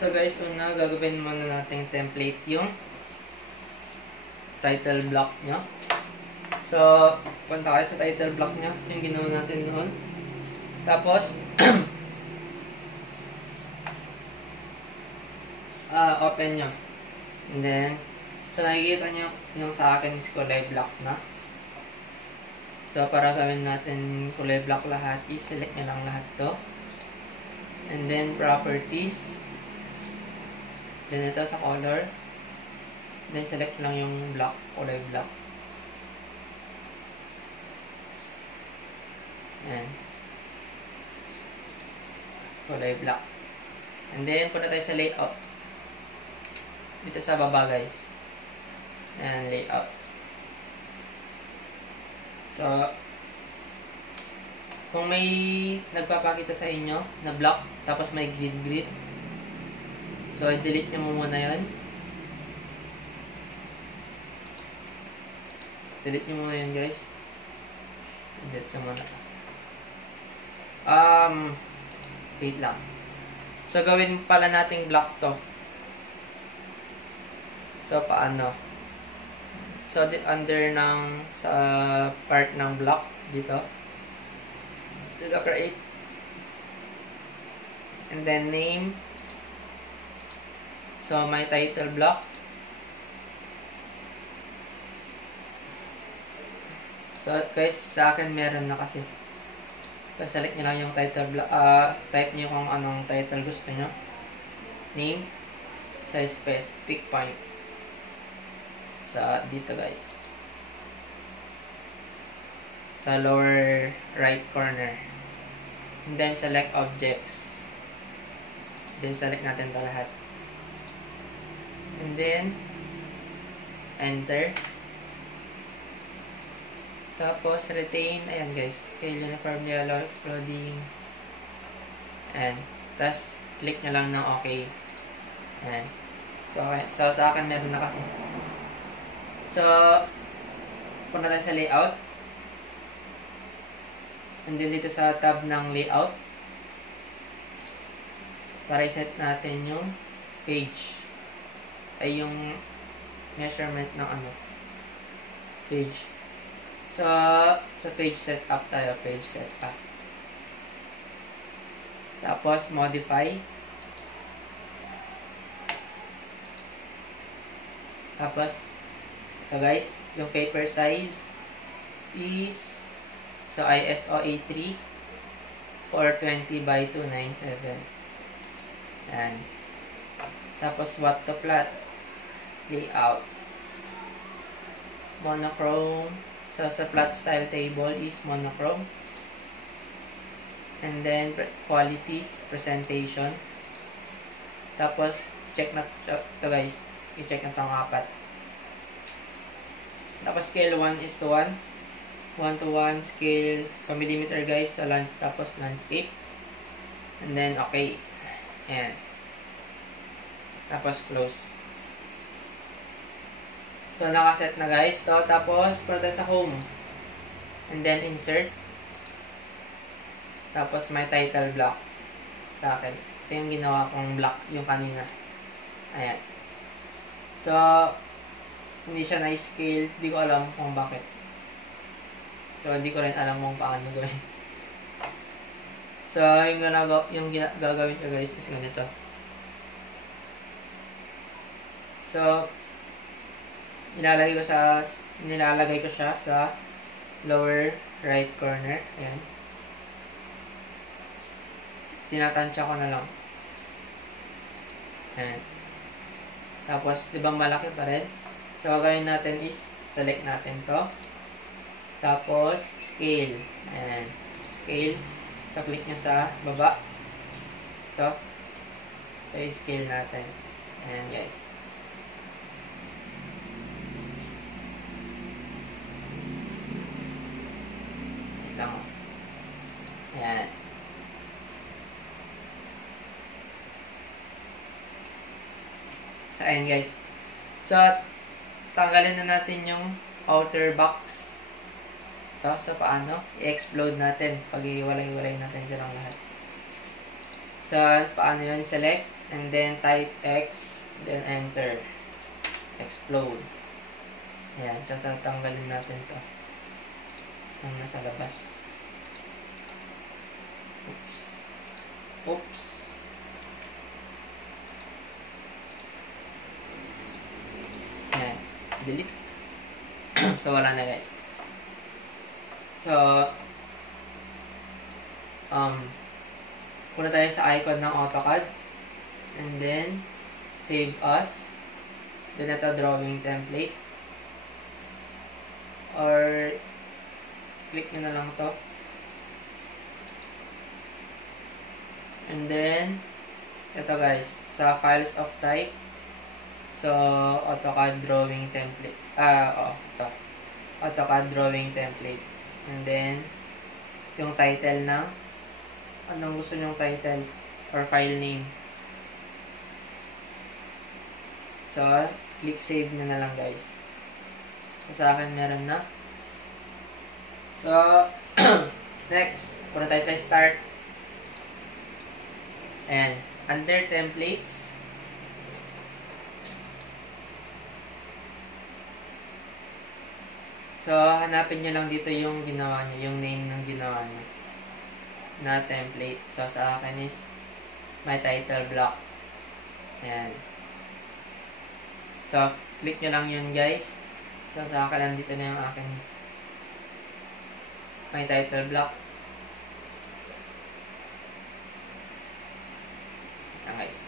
So guys, una gagawin muna natin template yung title block nyo. So, punta kayo sa title block nyo, yung ginawa natin noon. Tapos, open nyo. And then, so nakikita nyo yung sa akin is kulay black na. So, para gawin natin kulay black lahat, i-select nyo lang lahat to. And then, properties. Then, ito sa color. Then, select lang yung black, kulay black. Ayan. Kulay black. And then, punta tayo sa layout. Dito sa baba, guys. Ayan, layout. So, kung may nagpapakita sa inyo na block, tapos may grid. So, delete nyo muna yun. Delete nyo muna yun, guys. Delete nyo muna. Wait lang. So, gawin pala nating block to. So, paano? So, under ng, sa part ng block, dito. Dito, create. And then, name. So, my title block. So, guys, sa akin meron na kasi. So, select nyo lang yung title block. Type nyo kung anong title gusto nyo. Name. Sa specific point. Sa dito, guys. Sa lower right corner. And then, select objects. Then, select natin ito lahat. And then, enter. Tapos, retain. Ayan, guys. Scale uniform yellow, exploding. Ayan. Tapos, click nyo lang ng OK. Ayan. So, sa akin, meron na kasi. So, punta tayo sa layout. And then, dito sa tab ng layout. Para i-set natin yung page. Ay yung measurement ng page. So, sa page setup tayo. Page setup. Tapos, modify. Tapos, ito guys, yung paper size is so ISO A3 420 by 297. Yan. Tapos, what to plot? Layout. Monochrome. So, sa plot style table is monochrome. And then, quality, presentation. Tapos, check na ito guys. I-check na itong 4. Tapos, scale 1:1. 1:1 scale. So, millimeter guys. So, tapos, landscape. And then, okay. Ayan. Tapos, close. So, nakaset na guys. So, tapos, punta sa home. And then, insert. Tapos, may title block. Sa akin. Ito yung ginawa kong block. Yung kanina. Ayan. So, hindi siya na-scale. Hindi ko alam kung bakit. So, hindi ko rin alam kung paano gawin. So, yung gagawin ko guys is ganito. So, nilalagay ko siya sa lower right corner. Ayan. Tinatansya ko na lang. Ayan. Tapos, di ba malaki pa rin? So, gagawin natin is, select natin to. Tapos, scale. Ayan. Scale. So, click nyo sa baba. Ito. So, i-scale natin. Ayan, guys. Ayan. So, ayan guys. So, tanggalin na natin yung outer box. Ito. So, paano? I-explode natin. Pag-iwalay-walay natin silang lahat. So, paano yun? Select. And then type X, then enter. Explode. Ayan, so tatanggalin natin to. Ang nasa labas. Oops. Oops. Ayan. Delete. So, wala na guys. So, punta tayo sa icon ng AutoCAD. And then, save as. Then, ito drawing template. Or, click nyo na lang to. And then, ito guys, sa files of type. So, AutoCAD drawing template. Ito. AutoCAD drawing template. And then, yung title na, anong gusto nyong title or file name. So, click save nyo na lang guys. So, sa akin meron na. So, next, punta tayo sa start. And, under templates, so, hanapin nyo lang dito yung ginawa nyo, yung name ng ginawa nyo na template. So, sa akin is my title block. Ayan. So, click nyo lang yun guys. So, sa akin, nandito na yung akin my title block. Ayan guys.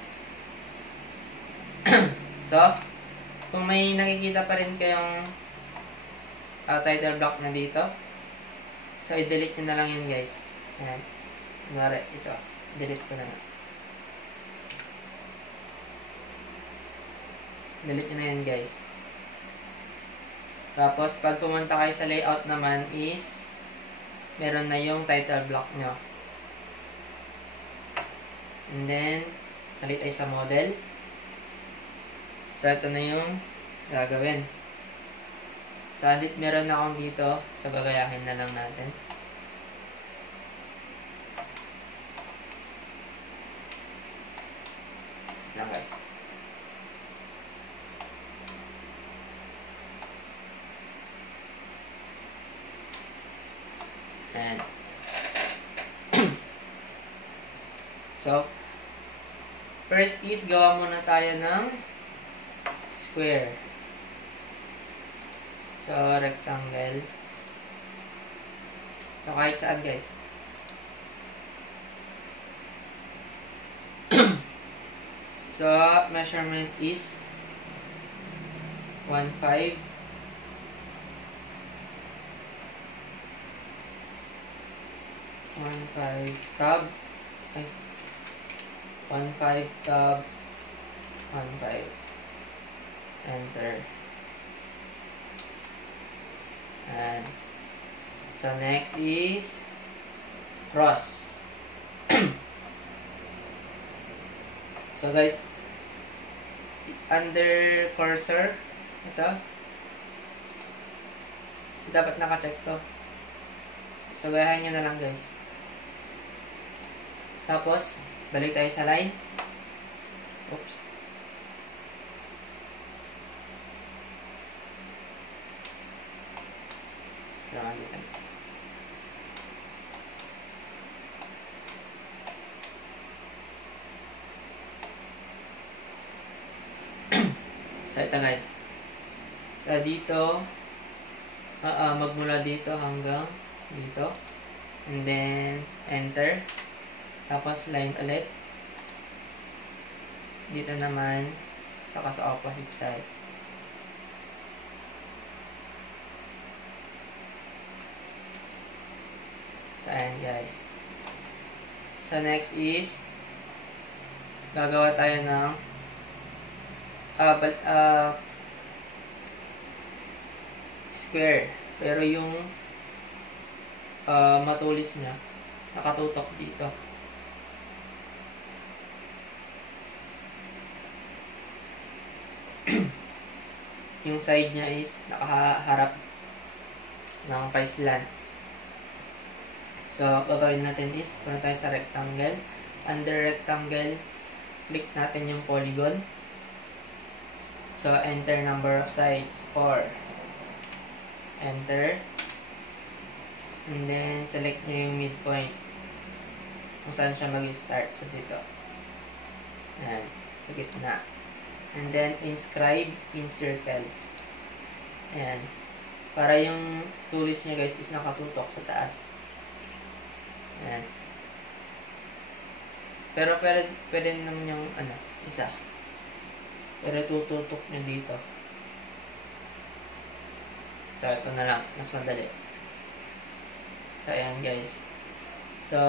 So, kung may nakikita pa rin kayong title block na dito, so, i-delete nyo na lang yun guys. Ayan. Kunwari, ito. Delete ko na lang. Delete nyo na yun guys. Tapos, pag pumunta kayo sa layout naman is, meron na yung title block nyo. And then, palit tayo sa model. So, ito na yung gagawin. So, meron na akong dito. So, gagayahin na lang natin. Lang guys. And so, first is gawa muna tayo ng square. So, rectangle. So, kahit saan guys. So, measurement is 1.5. 1.5 tab. 1.5 tab. 1.5. Enter. And so next is cross. So guys, under cursor, ito. So dapat naka-check to. So gayahin nyo na lang guys. Tapos, balik tayo sa line. Oops. Kailangan dito. So ito guys. So dito, magmula dito hanggang dito. And then, enter. Tapos, line ulit. Dito naman, saka sa opposite side. So, ayan guys. So, next is, gagawa tayo ng square. Pero yung matulis niya, nakatutok dito. Yung side niya is nakaharap ng paislan. So, gagawin natin is, punta tayo sa rectangle. Under rectangle, click natin yung polygon. So, enter number of sides, 4. Enter. And then, select nyo yung midpoint. Kung saan siya mag-start. So, dito. Ayan. Sa gitna. And then, inscribe in circle. Ayan. Para yung tulis nyo guys is nakatutok sa taas. Ayan. Pero pwede naman yung isa. Pero tututok nyo dito. So, ito na lang. Mas madali. So, ayan guys. So,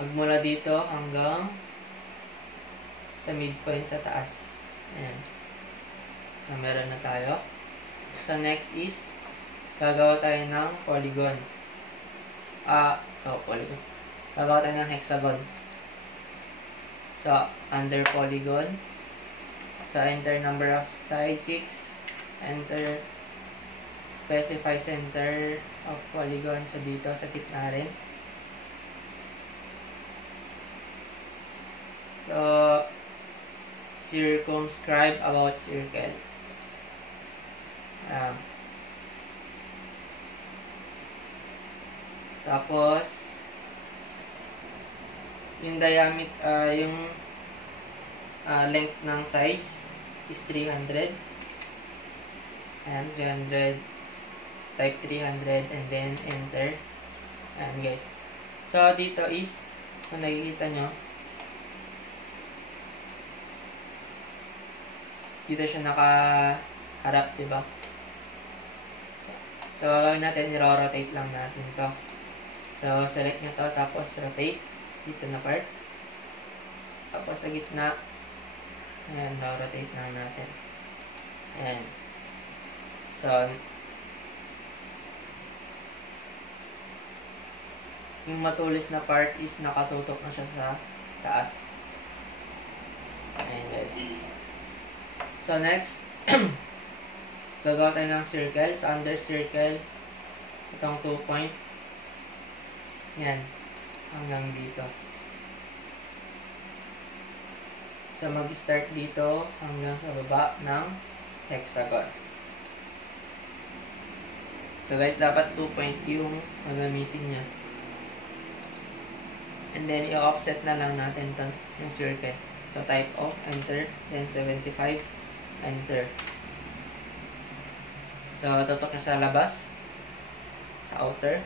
magmula dito hanggang sa midpoint sa taas. Ayan. So, meron na tayo. So, next is, gagawa tayo ng polygon. Polygon. Gagawa tayo ng hexagon. So, under polygon. So, enter number of sides, 6. Enter specify center of polygon. So, dito sa gitna rin. So, circumscribe about circle. Tapos, yung diameter, yung length ng sides is 300. And 300. Type 300 and then enter. Ayan guys. So, dito is, kung nakikita nyo, dito siya nakaharap, diba? So, gagawin natin, i-rotate lang natin to. So, select nyo to, tapos rotate. Dito na part. Tapos sa gitna. Ayan, rotate lang natin. Ayan. So, yung matulis na part is nakatutok na siya sa taas. Ayan guys. So, next. Gagawa tayo ng circle. So, under circle, itong 2 point. Yan. Hanggang dito. So, mag-start dito hanggang sa baba ng hexagon. So, guys, dapat 2 point yung magamitin niya. And then, i-offset na lang natin ito, yung circle. So, type of, enter, then 75, enter. So, tutok na sa labas, sa outer,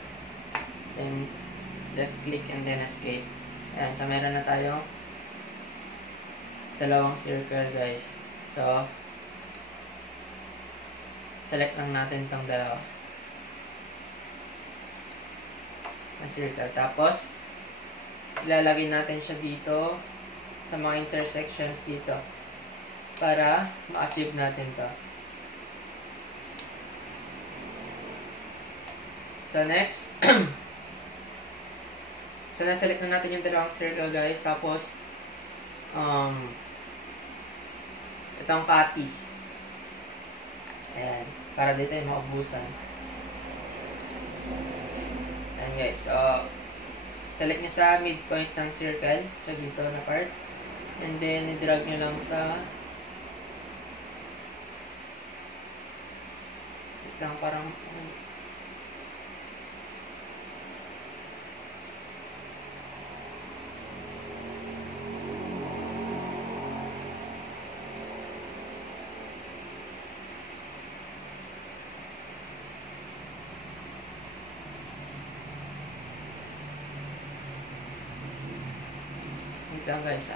then left click and then escape. Ayan, so meron na tayo dalawang circle guys. So, select lang natin itong dalawa na circle. Tapos, ilalagay natin siya dito sa mga intersections dito para ma-achieve natin to. So, next. So, na-select na natin yung dalawang circle, guys. Tapos, itong copy. Ayan. Para dito yung maubusan. Ayan, guys. So, select nyo sa midpoint ng circle. So, dito na part. And then, i-drag nyo lang sa lang parang lang guys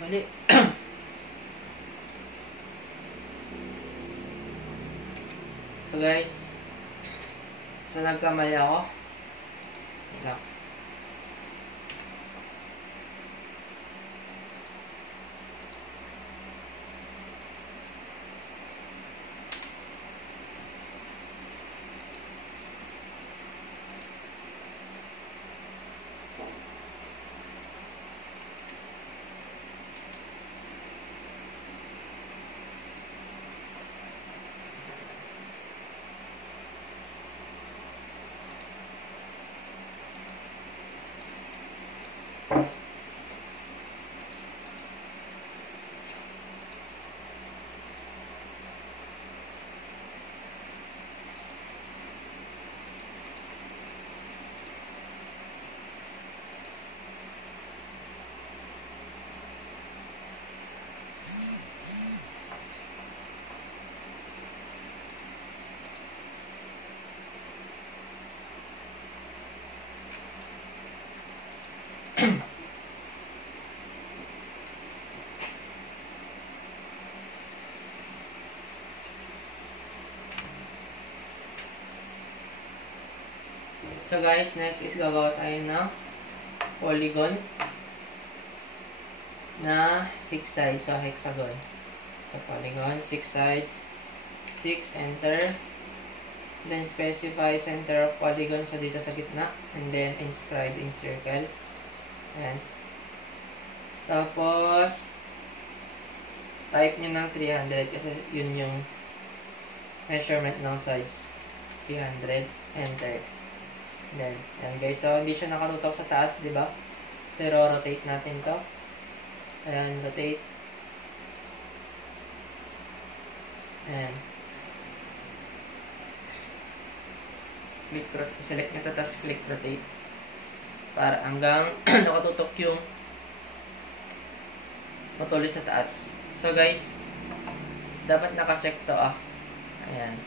mali. So guys, so nagkamali ako. Lang. So guys, next is gagawa tayo ng polygon na 6 sides. So hexagon. So polygon, 6 sides, 6, enter. Then specify center of polygon. So dito sa gitna. And then inscribe in circle. Ayan. Tapos type nyo ng 300 kasi yun yung measurement ng size. 300, enter. Then, yan guys. So, hindi siya nakarutok sa taas, di ba? So, rotate natin to. Ayan, rotate. Ayan. Click, select nyo to, tapos click rotate. Para hanggang nakatutok yung matuloy sa taas. So, guys, dapat naka-check to, Ayan.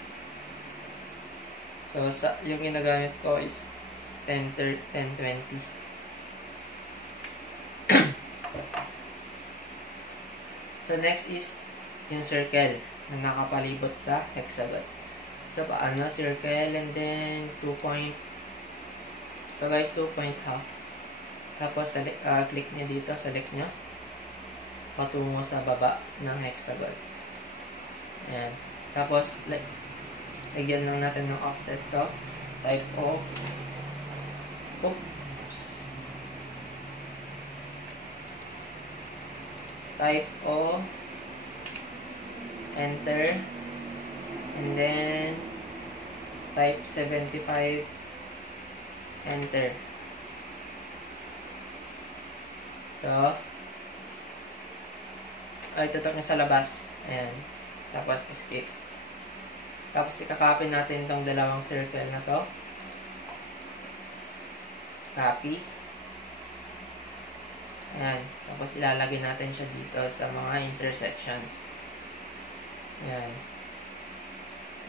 So, yung ginagamit ko is 1020. So, next is yung circle na nakapalibot sa hexagon. So, paano? Circle and then 2 point. So, guys, 2 point Tapos, click nyo dito. Select nyo. Patungo sa baba ng hexagon. Ayan. Tapos, lagyan lang natin ng offset to. Type O. Oops. Type O. Enter. And then, type 75. Enter. So, tutok nyo sa labas. Ayan. Tapos, escape. Tapos, ikakopy natin itong dalawang circle na to. Copy. Ayan. Tapos, ilalagay natin siya dito sa mga intersections. Ayan.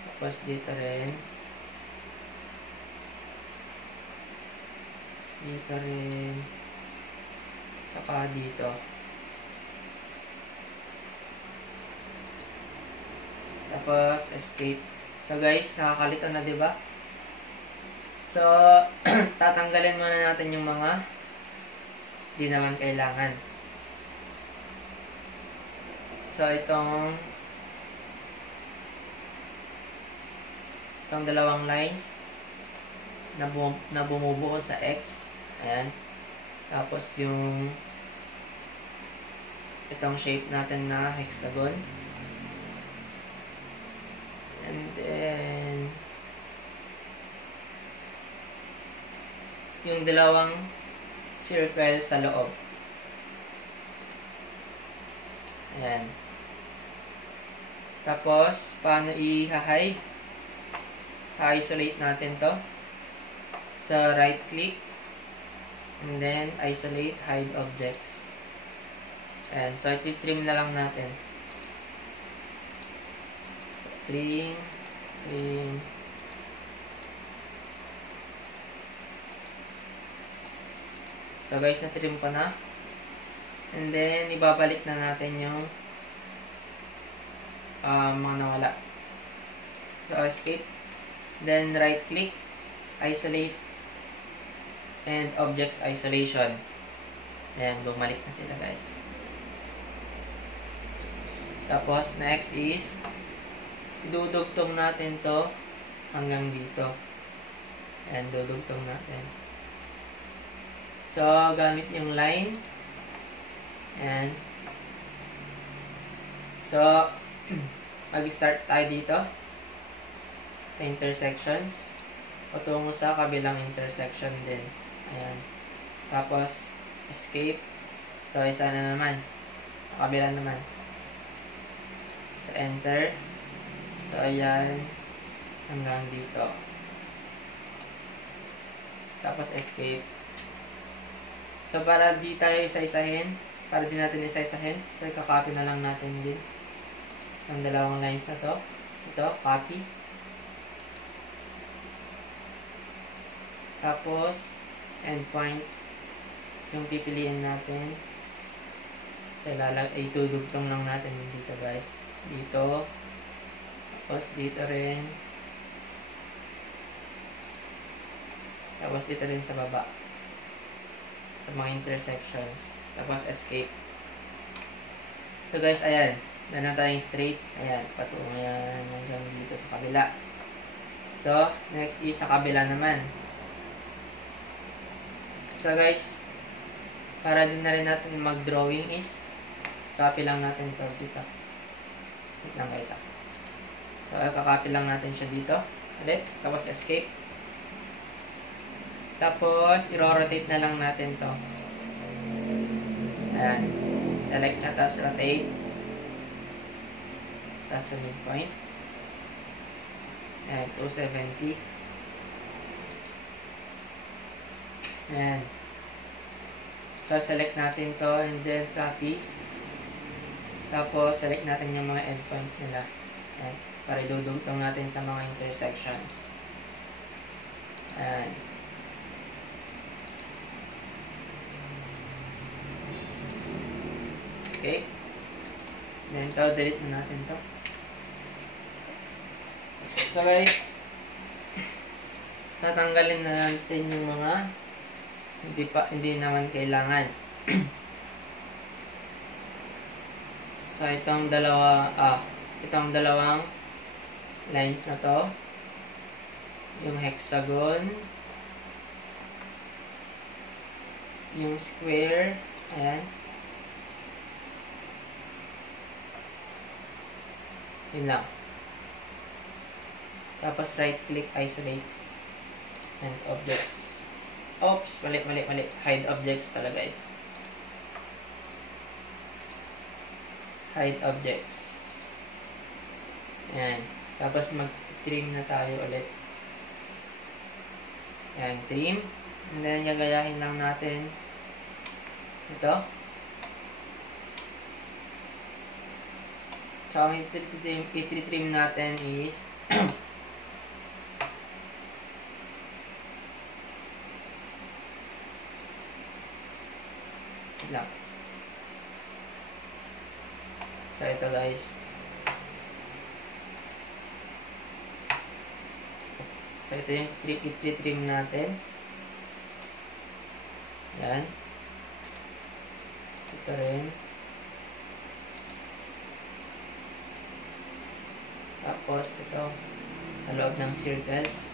Tapos, dito rin. Dito rin. Saka dito. Tapos, escape. So, guys, nakakalito na, diba? So, tatanggalin muna natin yung mga di naman kailangan. So, itong dalawang lines na bumubuo sa X. Ayan. Tapos, yung itong shape natin na hexagon. And then, yung dalawang circle sa loob. Ayan. Tapos, paano i-hide? I-isolate natin to. Sa right click. And then, isolate, hide objects. Ayan. So, iti-trim na lang natin. Trim. So guys, na-trim ko na. And then, ibabalik na natin yung mga nawala. So, escape. Then, right click. Isolate. And objects isolation. Ayan, bumalik na sila guys. Tapos, next is idudugtong natin to hanggang dito. Ayan, dudugtong natin. So, gamit yung line. Ayan. So, mag-start tayo dito sa intersections. Patungo sa kabilang intersection din. Ayan. Tapos, escape. So, isa na naman. Sa kabila naman. So, enter. So, ayan. Hanggang dito. Tapos, escape. So, para di tayo isa-isahin, para di natin isa-isahin, so, ikakopy na lang natin din ang dalawang lines na to. Ito, copy. Tapos, endpoint, yung pipiliin natin. So, itudugtong lang natin dito, guys. Dito. Tapos, dito rin. Tapos dito rin sa baba. Sa mga intersections. Tapos escape. So guys, ayan. Meron tayong straight. Ayan. Patungo yan hanggang dito sa kabila. So, next is sa kabila naman. So guys, para din na rin natin mag-drawing is copy lang natin ito dito. Wait lang guys. So, kakopy lang natin siya dito. Ulit. Tapos escape. Tapos, i-rotate na lang natin to. Ayan. Select na, tapos rotate. Tapos sa midpoint. Ayan, 270. Ayan. So, select natin to and then copy. Tapos, select natin yung mga endpoints nila. Ayan. Para idudugtong natin sa mga intersections. Ayan. Escape. Then, delete na natin to. So, guys, tatanggalin na natin yung mga hindi naman kailangan. So, itong dalawang lines na to, yung hexagon, yung square, ayan, yun lang. Tapos right click, isolate, and objects. Oops, mali. Hide objects pala guys. Hide objects. Ayan. Tapos mag-trim na tayo ulit. Ayan, trim. And then, gagayahin lang natin ito. So, ang i-trim natin is lang. So, ito guys. So, ito yung i-trim natin. Yan. Ito rin. Tapos, ito. Sa loob ng circles.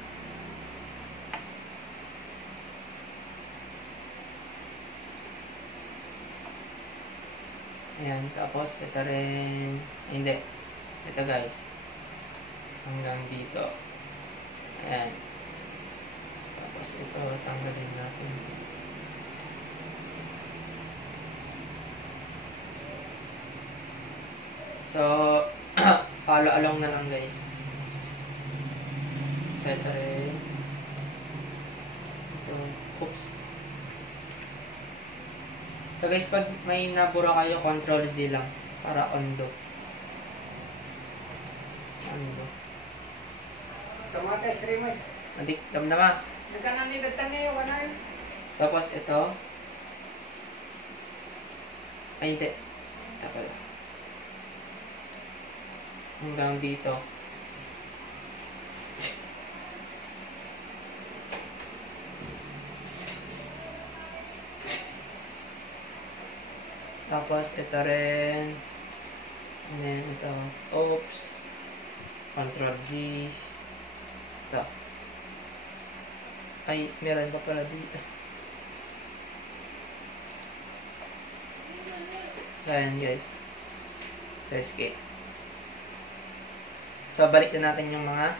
Ayan. Tapos, ito rin. Hindi. Ito guys. Hanggang dito. Ayan. Tapos, ito. Tanggalin natin. So, follow along na lang guys. So, ito rin. Ito. Oops. So guys, pag may nabura kayo, Control Z lang. Para undo. Undo. Tomates rin. Adik, damdama. Nagkananibatan niya yung kanan. Tapos, ito. Ay, hindi. Ito pala. Hanggang dito. Tapos, ito rin. And then, ito. Oops. Control Z. Ito. Ay, meron pa pala dito. So, ayan guys. So, escape. So, balik na natin yung mga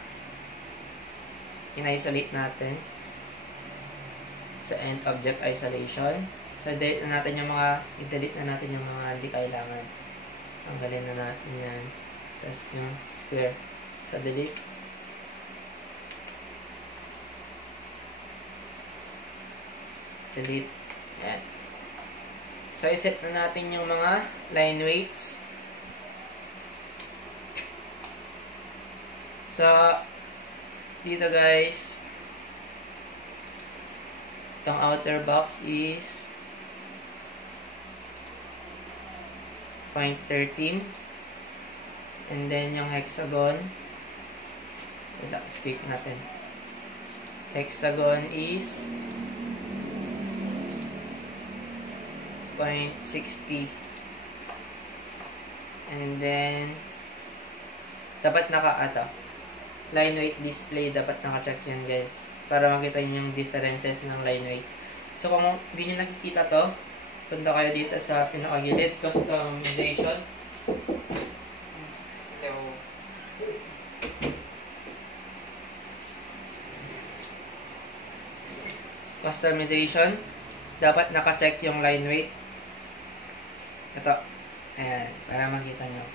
in-isolate natin sa end object isolation. So, delete na natin yung mga, i-delete na natin yung mga hindi kailangan. Tanggalin na natin yan. Tapos yung square. So, delete. Delete. Ayan. So, iset na natin yung mga line weights. So, dito guys, itong outer box is 0.13. And then, yung hexagon, skip natin. hexagon is 0.60. And then, dapat line weight display, dapat naka-check yan guys. Para makita nyo yung differences ng line weights. So, kung hindi nyo nakikita to, punta kayo dito sa pinakagilid, customization. Customization, dapat naka-check yung line weight. Ito. Ayan, para makita nyo.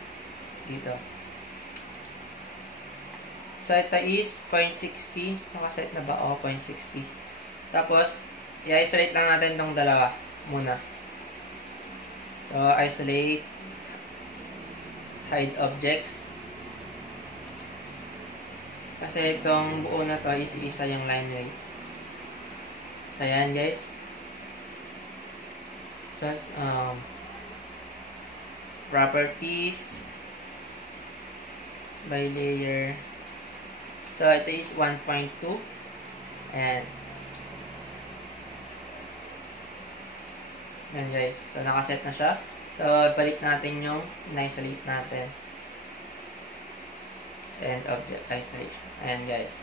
Dito. So, ito is 0.60. Nakaset na ba? O, 0.60. Tapos, i-isolate lang natin itong dalawa muna. So, isolate. Hide objects. Kasi itong buo na to is isa yung line weight. So, ayan guys. So, properties by layer. So, ito is 1.2. And yan guys. So, nakaset na siya. So, balik natin yung in-isolate natin. And object isolation. Ayan guys.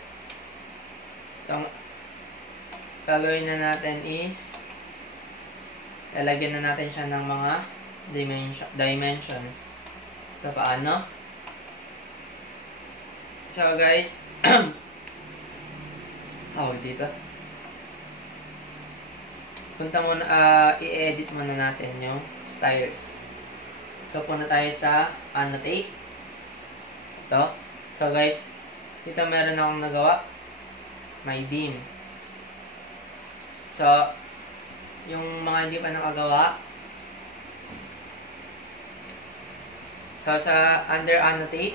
So, gagawin na natin is lalagyan na natin siya ng mga dimensions. So, paano? So, guys, dito. Punta muna, i-edit muna natin yung styles. So, punta tayo sa annotate. Ito. So, guys, dito meron akong nagawa. My beam. So, yung mga hindi pa nakagawa, so, sa under annotate,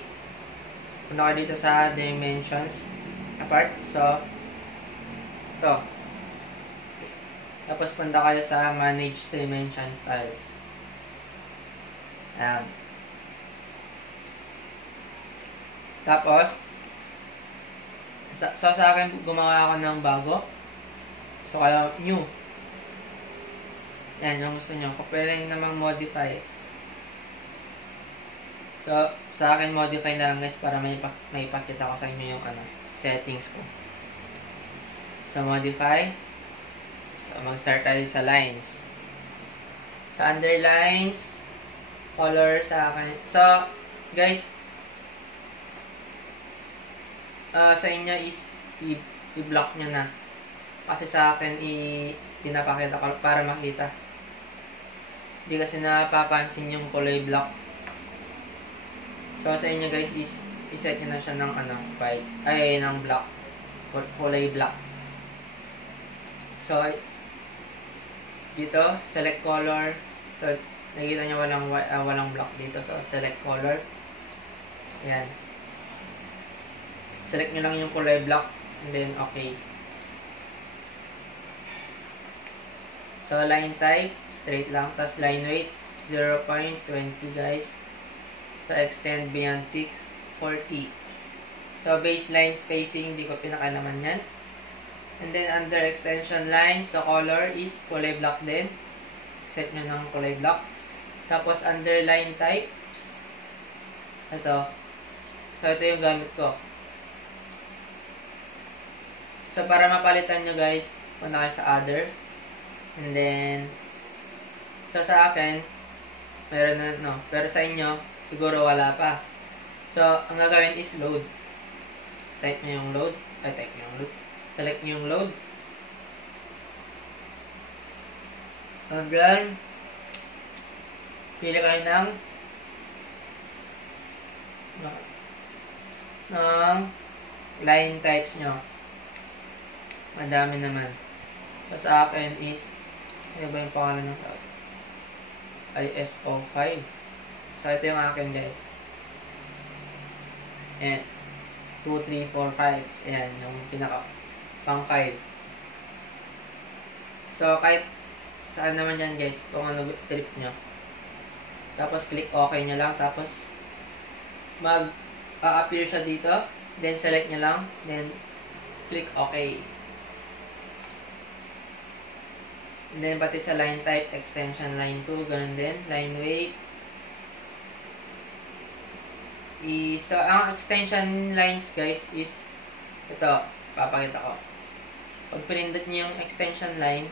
punta ka dito sa dimensions apart. So, ito. Tapos, punta kayo sa manage dimension styles. Ayan. Tapos, sa akin, gumawa ako ng bago. So, kaya new. Yan, yung gusto nyo. Kung pwede namang modify. So, sa akin, modify na lang guys para may ipakita ko sa inyo yung settings ko. So, modify. So, mag-start tayo sa lines. Sa underlines, color sa akin. So, guys, sa inyo is i-block nyo na. Kasi sa akin, pinapakita ko para makita. Hindi kasi napapansin yung kulay block. So, sa inyo guys is iset nyo na siya ng white. Ay, ng black. Kulay black. So, dito, select color. So, nakikita nyo walang block dito. So, select color. Ayan. Select nyo lang yung kulay black. And then, okay. So, line type, straight lang. Tapos, line weight, 0.20 guys. So, extend beyond ticks, 40. So, baseline spacing, hindi ko pinakalaman yan. And then, under extension lines, so color is kulay black din. Set nyo ng kulay black. Tapos, under line types, ito. So, ito yung gamit ko. So, para mapalitan nyo guys, punta kayo sa other. And then, so sa akin, meron na, no. Pero sa inyo, siguro wala pa. So, ang gagawin is load. Type nyo yung load. Type nyo yung load. Select nyo yung load. And then, pili kayo ng line types nyo. Madami naman. So, sa akin is, ano ba yung pangalan ng ISO5. So, ito yung akin guys. And 2, 3, 4, 5. Ayan, yung pinaka pang 5. So, kahit saan naman yan guys, kung ano trip nyo. Tapos, click OK nyo lang. Tapos, mag-appear siya dito. Then, select nyo lang. Then, click OK. And then, pati sa line type, extension line 2, ganun din. Line weight. So, ang extension lines, guys, is ito. Papakita ko. Pag pinindot niyo yung extension line,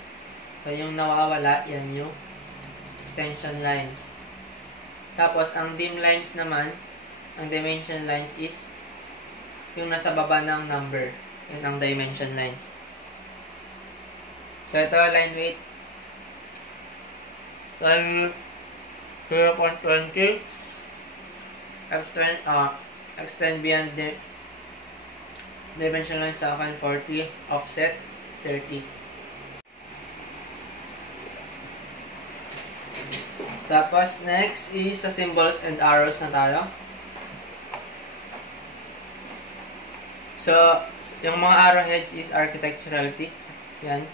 so, yung nawawala, yan yung extension lines. Tapos, ang dim lines naman, ang dimension lines is yung nasa baba ng number. Yun ang dimension lines. So, ito, line weight. Line 0.20. Extend beyond the dimension lines sa akin, 40. Offset, 30. Tapos, next is sa symbols and arrows na tayo. So, yung mga arrowheads is architecturality. Yan.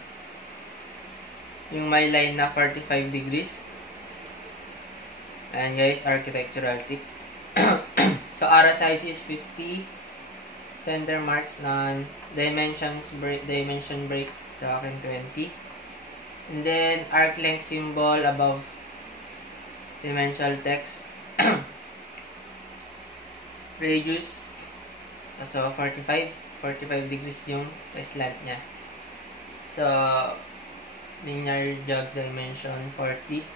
Yung may line na 45 degrees. Ayan guys, architecturality. So, arrow size is 50. Center marks none. Dimension break sa akin 20. And then, arc length symbol above dimensional text. Radius, so 45 degrees yung slant niya. So, linear jog dimension 40.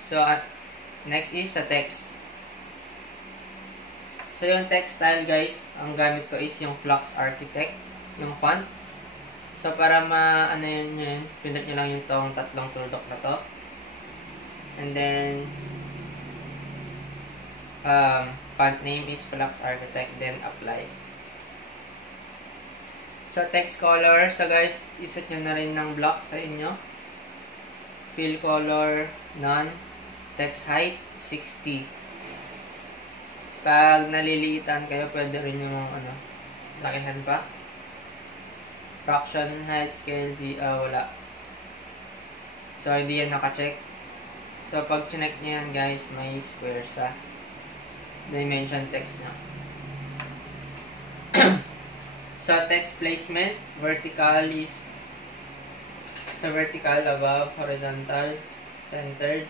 So, next is sa text. So, yung text style guys, ang gamit ko is yung Flux Architect, yung font. So, para ano yun, pindot nyo lang yung tong tatlong tuldok na to. And then, font name is Flux Architect, then apply. So, text color. So, guys, iset nyo na rin ng block sa inyo. Fill color, none. Text height, 60. Pag naliliitan kayo, pwede rin yung lakihan pa. Fraction, height, scale, wala. So, hindi yan naka-check. So, pag chinek nyo yan, guys, may square sa dimension text na. So, text placement, vertical is sa vertical, above, horizontal, centered,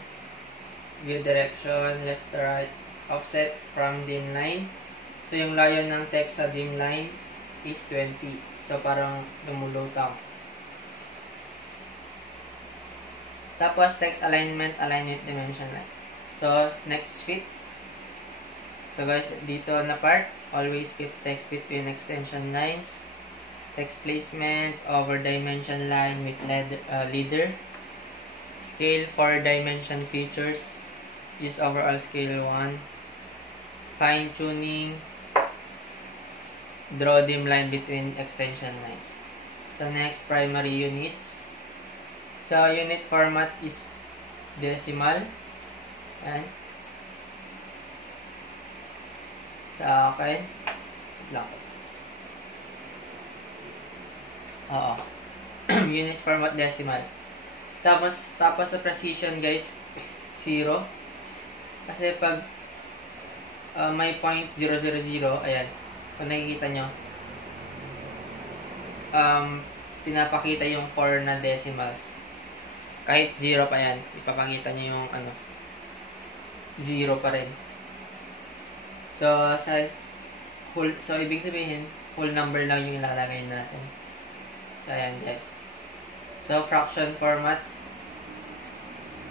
view direction, left to right, offset from dim line. So, yung layo ng text sa dim line is 20. So, parang lumulutang. Tapos, text alignment, align with dimension line. So, next fit. So, guys, dito na part, always keep text between extension lines. Text placement, over dimension line with leader. Scale, 4 dimension features. Use overall scale 1. Fine tuning. Draw dim line between extension lines. So, next, primary units. So, unit format is decimal. Ayan. Sa akin. Lang. Oo. Unit format decimal. Tapos sa precision, guys, 0. Kasi pag may point 000, ayan. Kung nakikita nyo, pinapakita yung 4 na decimals. Kahit 0 pa yan, ipapakita nyo yung 0 pa rin. So, so ibig sabihin, whole number lang yung ilalagay natin. So, ayan guys. So, fraction format.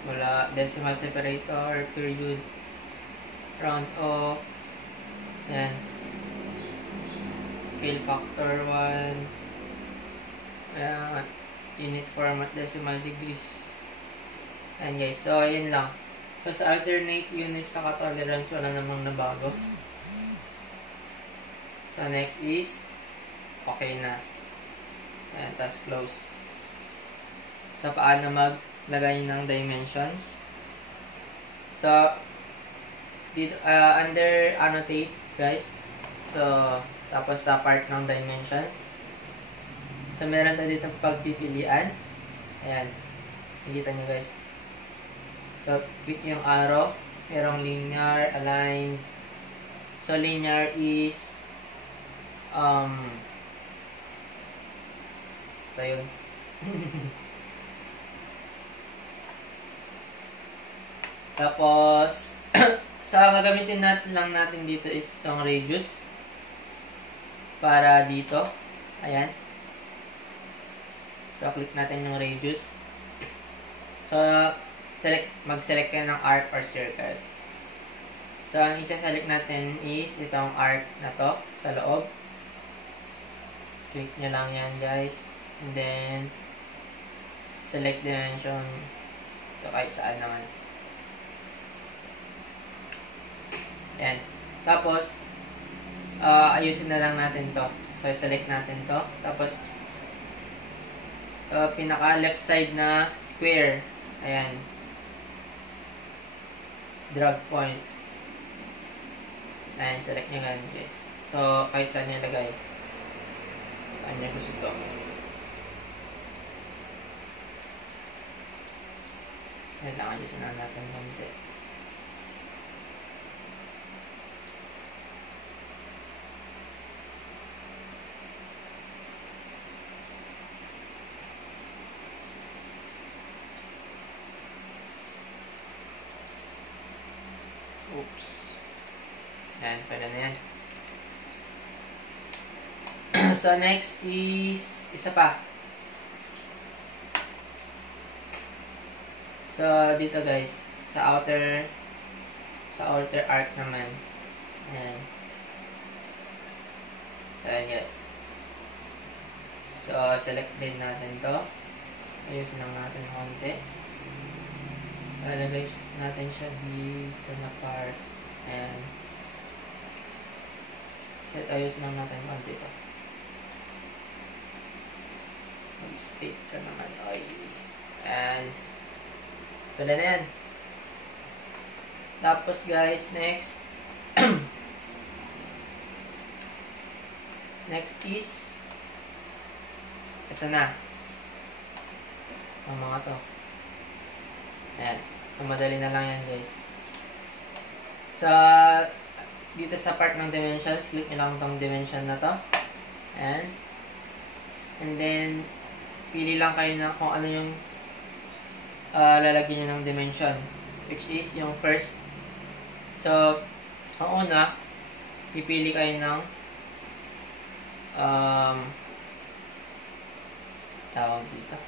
Wala decimal separator, period, round off. Ayan. Scale factor 1. Ayan. Unit format, decimal degrees. Ayan guys. So, ayun lang. So, sa alternate units sa tolerance, wala namang nabago. So, next is okay na. Ayan, tapos close. So, paano maglagay ng dimensions? So, dito, under annotate, guys. So, tapos sa part ng dimensions. So, meron na dito pagpipilian. Ayan. Nakikita nyo, guys. So, click yung arrow. Merong linear, align. So, linear is Basta yun. Tapos, sa gagamitin natin dito is isang radius. Para dito. Ayan. So, click natin yung radius. So, mag-select kayo ng arc or circle. So, ang isa-select natin is itong arc na to sa loob. Click nyo lang yan, guys. And then, select dimension. So, kahit saan naman. Ayan. Tapos, ayusin na lang natin to. So, select natin to. Tapos, pinaka left side na square. Ayan. Drag point. Ayan, select nyo ganyan, guys. So, kahit saan nyo lagay. Saan nyo gusto. Ayan lang, ayusin na natin konti. Oops. Ayan, pwede na yan. So, next is isa pa. So, dito guys, sa outer arc naman. Ayan. So, ayan guys. So, select din natin to. Ayusin lang natin konti. Lalagay natin siya dito na part. Ayan. Set, ayos lang natin konti to. Mag-straight ka naman. Ay. Ayan. Pwede na yan. Tapos guys, next. Next is ito na. Ang mga to. Ayan. So, madali na lang yan, guys. Sa dito sa part ng dimensions, click nyo lang itong dimension na to. Ayan. And then, pili lang kayo na kung ano yung lalagyan nyo ng dimension. Which is yung first. So, ang una, pipili kayo ng tawag dito.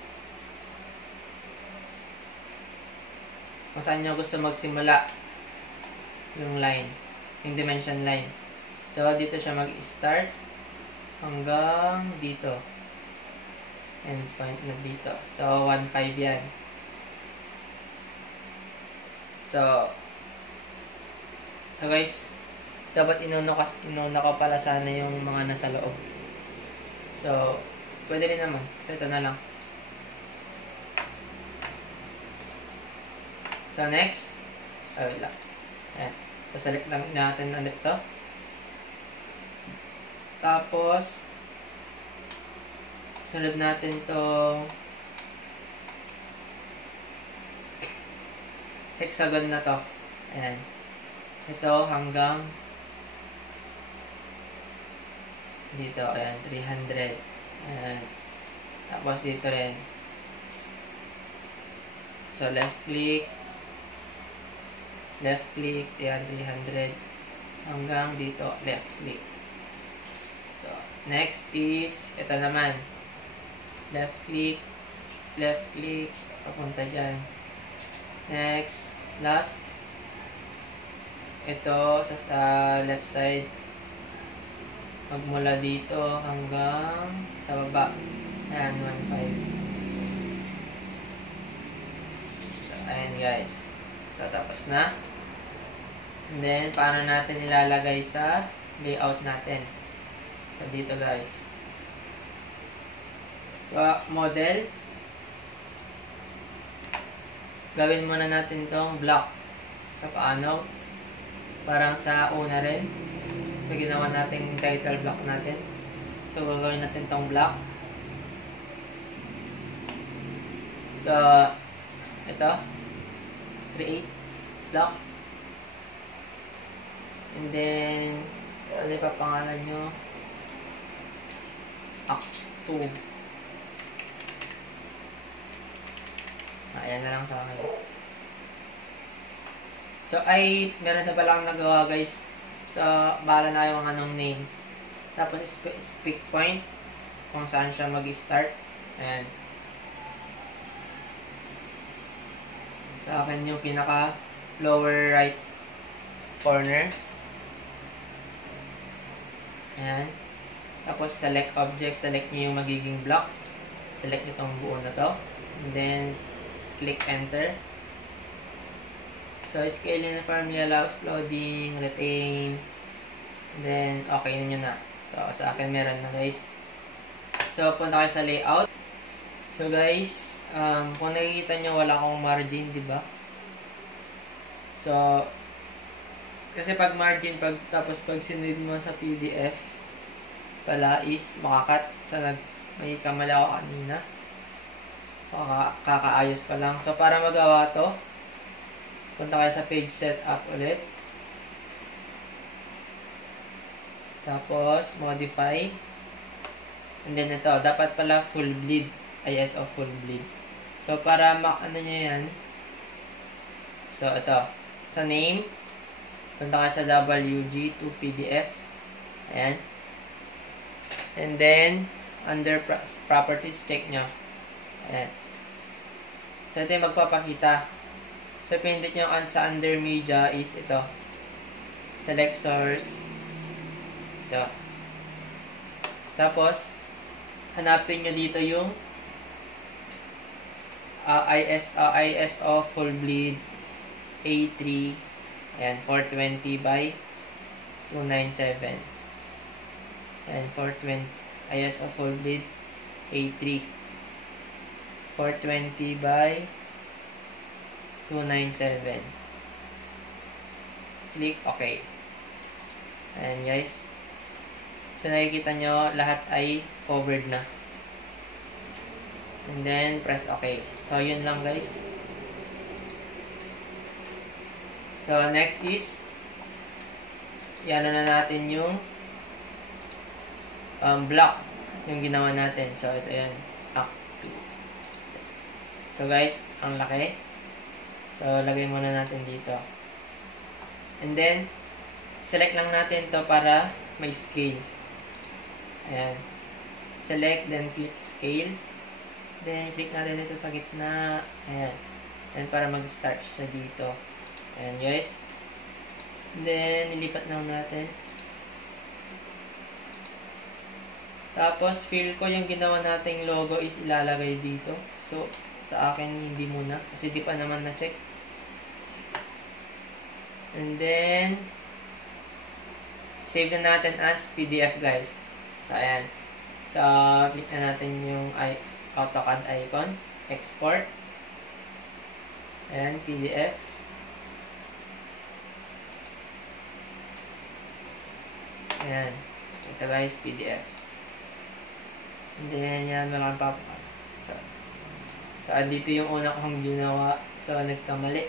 Kung saan nyo gusto magsimula yung line, yung dimension line. So, dito siya mag-start hanggang dito. End point na dito. So, 1.5 yan. So guys, dapat inuna ka pala sana yung mga nasa loob. So, pwede rin naman. So, ito na lang. So, next. Wait lang. Ayan. So, select lang natin ulit to. Tapos, sunod natin to hexagon na to. Ayan. Ito hanggang dito. Ayan. 300. Ayan. Tapos dito rin. So, left click. Ayan, 300. Hanggang dito, left click. So, next is, ito naman. Left click. Papunta dyan. Next, last. Ito, sa left side. Magmula dito hanggang sa baba. Ayan, 1.5. So, ayan guys. So, tapos na. And then, paano natin ilalagay sa layout natin? So, dito guys. So, model. Gawin muna natin tong block. So, paano? Parang sa una rin. So, ginawa natin title block natin. So, gagawin natin tong block. So, ito. Create block. And then, ano yung papangalan nyo? Act 2. Ayan na lang sa akin. So, meron na pala akong nagawa, guys. So, bahala na yung anong name. Tapos, speak point. Kung saan siya mag-start. Ayan. Sa akin yung pinaka lower right corner. Ayan. Tapos, select object. Select nyo yung magiging block. Select nyo itong buo na to. And then, click enter. So, scale uniformly allows loading, retain. And then, okay na nyo na. So, sa akin meron na, guys. So, punta kayo sa layout. So, guys, kung nakikita nyo, wala akong margin, di ba? So, kasi pag margin, tapos pag sinid mo sa PDF, pala is makakat. So, may kamali ako kanina. Kakaayos ko lang. So, para magawa to, punta kayo sa page setup ulit. Tapos, modify. And then ito, dapat pala full bleed. ISO full bleed. So, para ano nyo yan. So, ito. Sa name, punta kayo sa WG to PDF. Ayan. And then, under properties, check nyo. Ayan. So, ito yung magpapakita. So, pindot nyo sa under media is ito. Select source. Ito. Tapos, hanapin nyo dito yung ISO full bleed A3. Ayan, 420 by 297. Ayan, 420 ISO full bleed A3. 420 by 297. Click OK. Ayan, guys. So, nakikita nyo, lahat ay covered na. And then, press OK. So, yun lang, guys. So, next is, yan na natin yung block yung ginawa natin. So, ito yan. Act 2. So, guys, ang laki. So, lagay muna natin dito. And then, select lang natin to para may scale. Ayan. Select, then click scale. Then, click natin dito sa gitna. Ayan. Then, para mag-start siya dito. Ayan, guys. Then, ilipat lang natin. Tapos, feel ko yung ginawa nating logo is ilalagay dito. So, sa akin, hindi muna. Kasi di pa naman na-check. And then, save na natin as PDF, guys. So, ayan. So, click na natin yung AutoCAD icon. Export. Ayan, PDF. Ayan. Ito, guys, PDF. And then, yan, walang papakal. So, dito yung una kong ginawa. So, nagkamali.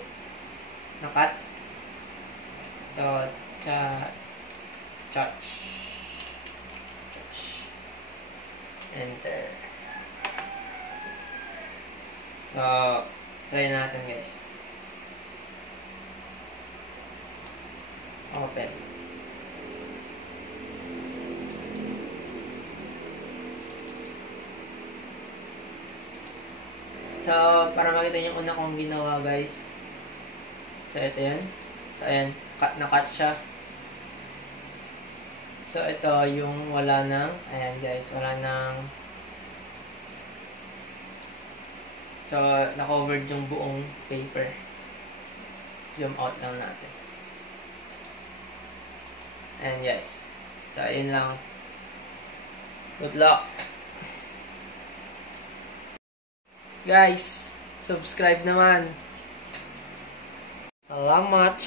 Nakat. So, touch. Enter. So, try natin, guys. Open. So, para makita yung una kong ginawa, guys. So, ito yan. So, ayan. Na-cut siya. So, ito yung wala nang, ayan, guys. Wala nang, so, na-covered yung buong paper. Zoom out lang natin. Ayan, guys. So, ayun lang. Good luck! Guys, subscribe naman. Salamat!